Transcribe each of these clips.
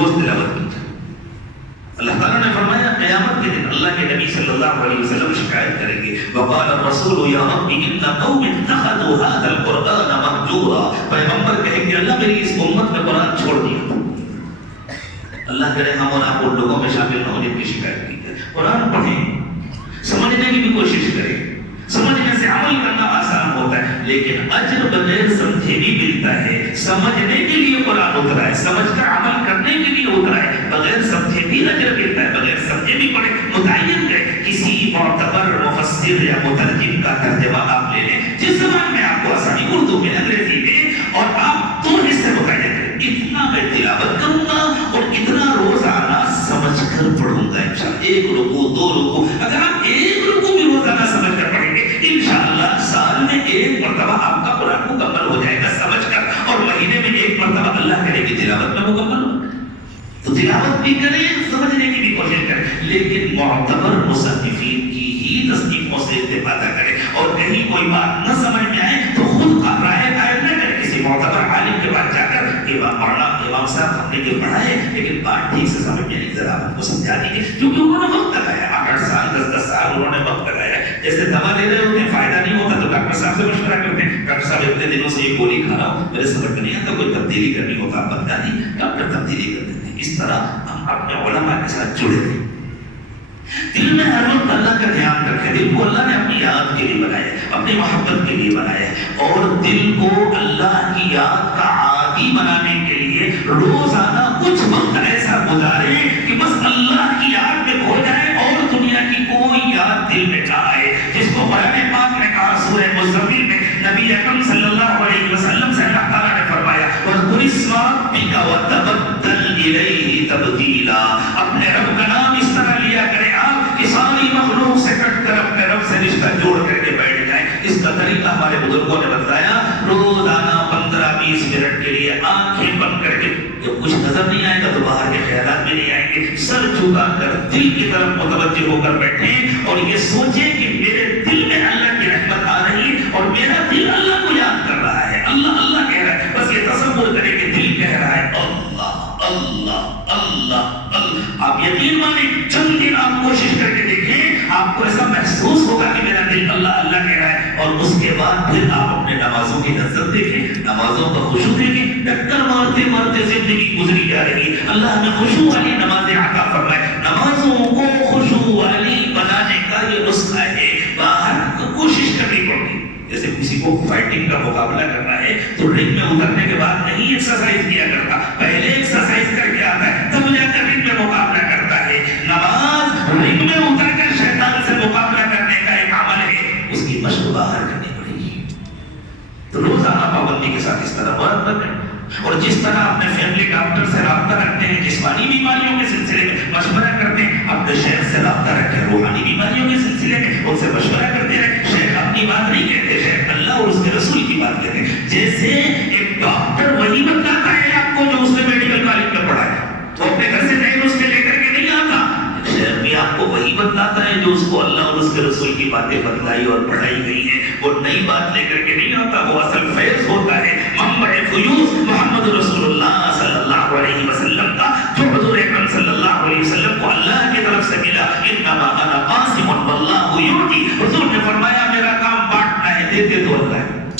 روز تلاوت کی جائے. اللہ تعالیٰ نے فرمایا قیامت کے دن اللہ کے نبی صلی اللہ علیہ وسلم شکایت کریں گے وقال الرسول یا رب ان قوم اتخذوا هذا القرآن مهجورا. پیغمبر کہیں گے اللہ میری اس امت نے قرآن چھوڑ دیا. اللہ کرے ہم اور آپ ان لوگوں میں شامل نہ ہونے کی شکایت کی جائے. قرآن پڑھیں, سمجھنے کی بھی کوشش کریں. سمجھنے سے عمل کرنا آسان ہوتا ہے لیکن اجر بغیر سمجھے بھی ملتا ہے. سمجھنے کے لیے قرآن اترا ہے, سمجھ کر عمل کرنے کے لیے اترا ہے. بغیر سمجھے بھی اجر ملتا ہے, بغیر سمجھے بھی پڑھے. متعین ہے کسی معتبر مفسر یا مترجم کا ترجمہ آپ لے لیں جس زبان میں آپ کو آسانی, اردو میں, انگریزی میں, اور آپ دو حصے متعین کریں. اتنا میں تلاوت کروں گا اور اتنا روزانہ سمجھ کر پڑھوں گا انشاءاللہ. ایک رکوع, دو رکوع, اگر آپ ایک رکوع بھی روزانہ سمجھ کر پڑھیں گے انشاءاللہ سال میں ایک مرتبہ آپ کا قرآن مکمل ہو جائے گا سمجھ کر, اور مہینے میں ایک مرتبہ اللہ کرے کہ تلاوت میں مکمل ہو. تو تلاوت بھی کریں, سمجھنے کی بھی کوشش کریں, لیکن معتبر مصنفین کی ہی تصنیفوں سے استفادہ کریں. اور کہیں کوئی بات نہ سمجھ میں آئے تو خود رائے قائم نہ کریں. کسی معتبر عالم کے پاس جا کر امام صاحب ہم نے جو پڑھا ہے لیکن بات ٹھیک سے سمجھ میں نہیں, ذرا ہم کو سمجھا دیجیے. کیونکہ انہوں نے وقت لگایا, 8 سال 10 سال انہوں نے وقت لگایا. جیسے دوا لے رہے ہوتے ہیں, فائدہ نہیں ہوتا تو ڈاکٹر صاحب سے مشورہ کرتے ہیں, ڈاکٹر صاحب اتنے دنوں سے یہ گولی کھا رہا ہوں, میرے سمجھ میں نہیں آتا, کوئی تبدیلی کرنی ہوتا آپ بتا دی, ڈاکٹر تبدیلی کر دیتے ہیں. اس طرح ہم اپنے علماء کے ساتھ جڑے تھے. دل میں ہر وقت اللہ کا دھیان رکھے. دل کو اللہ نے اپنی یاد کے لیے بنایا, اپنی محبت کے لیے بنایا, اور دل کو اللہ کی یاد کا عادی بنانے کے لیے روزانہ کچھ وقت ایسا گزارے کہ بس اللہ کی یاد میں کھو جائے اور دنیا کی کوئی یاد دل میں نہ آئے. جس کو قرآن پاک نے کہا سورہ مزمل میں, نبی اکرم صلی اللہ علیہ وسلم سے اللہ تعالیٰ نے فرمایا وَاذْكُرِ اسْمَ رَبِّكَ وَتَبَتَّلْ إِلَيْهِ تَبْتِيلًا. اپنے رب کا نام اس طرح لیا کریں آپ کہ ساری مخلوق سے کٹ کر اپنے رب سے رشتہ جوڑ کر کے بیٹھ جائیں. اس کا طریقہ ہمارے بزرگوں نے بتایا. روزانہ 15-20 منٹ کے لیے آنکھیں بند کر کے, جب کچھ نظر نہیں آئے گا تو باہر کے خیالات بھی نہیں آئیں گے, سر جھکا کر دل کی طرف متوجہ ہو کر بیٹھیں اور یہ سوچیں کہ میرے دل میں اللہ کی رحمت آ رہی ہے اور میرا دل اللہ کو یاد کر رہا ہے, اللہ اللہ کہہ رہا ہے. بس یہ تصور کریں کہ دل کہہ رہا ہے اللہ اللہ اللہ اللہ. آپ یقین مانیں چند دن آپ کوشش کر کے دیکھیں, آپ کو ایسا محسوس ہوگا کہ میرا دل اللہ اللہ کہہ رہا ہے. اور اس کے بعد پھر آپ اپنے نمازوں کی لذت دیکھیں, نمازوں کا خشوع دیکھیں. ٹکر مارتے مارتے زندگی گزری جا رہی ہے. اللہ ہمیں خشوع والی نمازیں عطا فرمائے. نمازوں کو خشوع والی بنانے کا یہ نسخہ ہے. باہر کوشش کرنی پڑتی. جیسے کسی کو فائٹنگ کا مقابلہ کرنا ہے تو رنگ میں اترنے کے بعد نہیں ایکسرسائز کیا کرتا, پہلے ایکسرسائز کر کے آتا ہے تب جا کر رنگ میں مقابلہ کرتا ہے. نماز رنگ میں اتر کر شیطان سے مقابلہ کرنے کا ایک عمل ہے, اس کی مشق باہر کرنی پڑے گی. تو روزانہ پابندی کے ساتھ اس طرح مرتب ہے. اور جس طرح اپنے فیملی ڈاکٹر سے رابطہ رکھتے ہیں, جسمانی بیماریوں کے سلسلے میں مشورہ کرتے ہیں, اپنے شیخ سے رابطہ رکھیں روحانی بیماریوں کے سلسلے میں ان سے مشورہ کرتے رہیں. شیخ اپنی بات نہیں کہتے, شیخ اللہ اور اس کے رسول کی بات کہتے ہیں. جیسے ایک ڈاکٹر وہی بتاتا ہے آپ کو جو اس نے میڈیکل کالج میں پڑھا ہے, تو اپنے گھر سے نئے نسخے لے کر کے نہیں آتا. شیخ بھی آپ کو وہی بتاتا ہے جو اس کو اللہ اور اس کے رسول کی باتیں بتلائی اور پڑھائی گئی ہیں. وہ نئی بات لے کر کے نہیں آتا, وہ اصل فیض ہوتا ہے. منبع فیوز محمد رسول اللہ صلی اللہ علیہ وسلم کا, جو حضور اکرم صلی اللہ علیہ وسلم کو اللہ کی طرف سے ملا. انما انا قاسم واللہ یعطی. حضور نے فرمایا میرا کام بانٹنا ہے, دیتے تو اللہ ہے.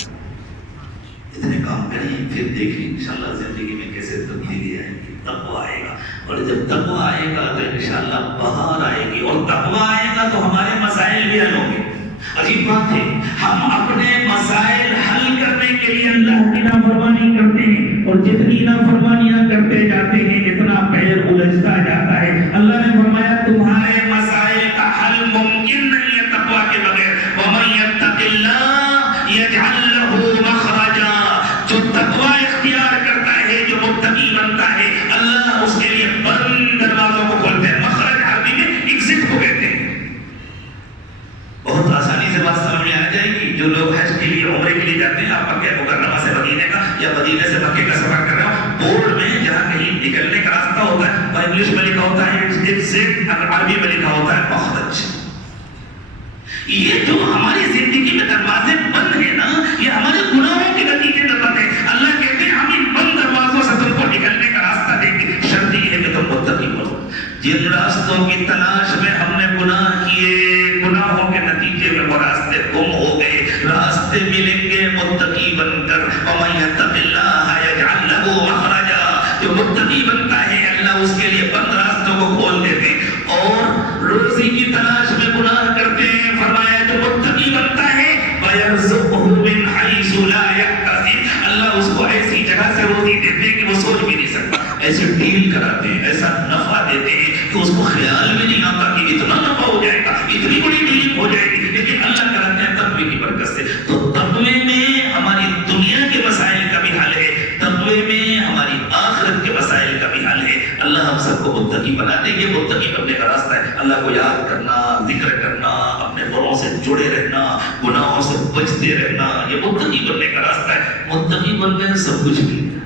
اتنے کام کریں پھر دیکھیں انشاءاللہ زندگی میں کیسے تبدیلی آئے گی. تقویٰ آئے گا, اور جب تقویٰ آئے گا تو انشاءاللہ بہار آئے گی, اور تقویٰ آئے گا تو ہمارے مسائل بھی حل ہوں گے. عجیب بات ہے, ہم اپنے مسائل حل کرنے کے لیے اللہ کی نافرمانی کرتے ہیں, اور جتنی نافرمانیاں کرتے جاتے ہیں اتنا پیر الجھتا جاتا ہے. اللہ نے فرمایا تمہارے مسائل کا حل ممکن نہیں ہے تقویٰ کے بغیر. وَمَن يَتَّقِ اللَّهَ يَجْعَل لَّهُ مَخْرَجًا. جو تقویٰ اختیار کرتا ہے, جو متقی بنتا ہے, اللہ اس کے لیے بند دروازوں کو کھولتے ہیں. مخرج عربی میں ایگزٹ کو کہتے ہیں. بہت آسانی سے بات سمجھ میں آ جائے گی. جو لوگ حج کے لیے عمرے کے لیے جاتے ہیں, آپ مکہ مکرمہ سے مدینے کا یا مدینے سے مکے کا سفر کر رہے ہو, بورڈ میں جہاں کہیں نکلنے کا راستہ ہوتا ہے وہ انگلش میں لکھا ہوتا ہے ایگزٹ, عربی میں لکھا ہوتا ہے مخرج. یہ جو ہماری زندگی میں دروازے بند ہیں نا, یہ ہمارے گناہوں کے نتیجے میں بند ہے. اللہ کہتے ہیں ہم ان بند دروازوں سے تم کو نکلنے کا راستہ دیں گے. شرط یہ ہے جن راستوں کی تلاش میں ہم نے گناہ کیے، گناہوں کے نتیجے میں وہ راستے گم ہو گئے، راستے ملیں گے متقی بن کر۔ وَمَن يَتَّقِ اللَّهَ يَجْعَل لَّهُ مَخْرَجًا، جو متقی بنتا ہے اللہ اس کے لیے بند راستوں کو کھول دیتے ہیں۔ اور روزی کی تلاش میں گناہ کرتے ہیں، فرمایا جو متقی بنتا ہے وَيَرْزُقْهُ مِنْ حَيْثُ لَا يَحْتَسِبُ، اللہ اس کو ایسی جگہ سے روزی دیتے ہیں کہ وہ سوچ بھی نہیں سکتا، ایسے ڈیل کراتے ہیں، ایسا نفع دیتے ہیں کہ اس کو خیال بھی نہیں آتا کہ اتنا نفع ہو جائے گا، اتنی بڑی ڈیل ہو جائے گی، لیکن اللہ کراتے ہیں تقوی کی برکت سے۔ تو تقوی میں ہماری دنیا کے مسائل کا بھی حل ہے، تقوی میں ہماری آخرت کے مسائل کا بھی حل ہے۔ اللہ ہم سب کو متقی بنا دے، یہ متقی بننے کا راستہ ہے، اللہ کو یاد کرنا، ذکر کرنا، اپنے بروں سے جڑے رہنا، گناہوں سے بچتے رہنا، یہ متقی بننے کا راستہ ہے۔ متقی بن گئے سب کچھ مل گیا۔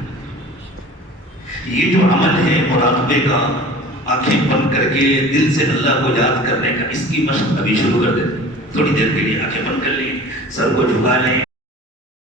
یہ جو عمل ہے مراقبے کا، آنکھیں بند کر کے دل سے اللہ کو یاد کرنے کا، اس کی مشق ابھی شروع کر دیں۔ تھوڑی دیر کے لیے آنکھیں بند کر لیں، سر کو جھکا لیں۔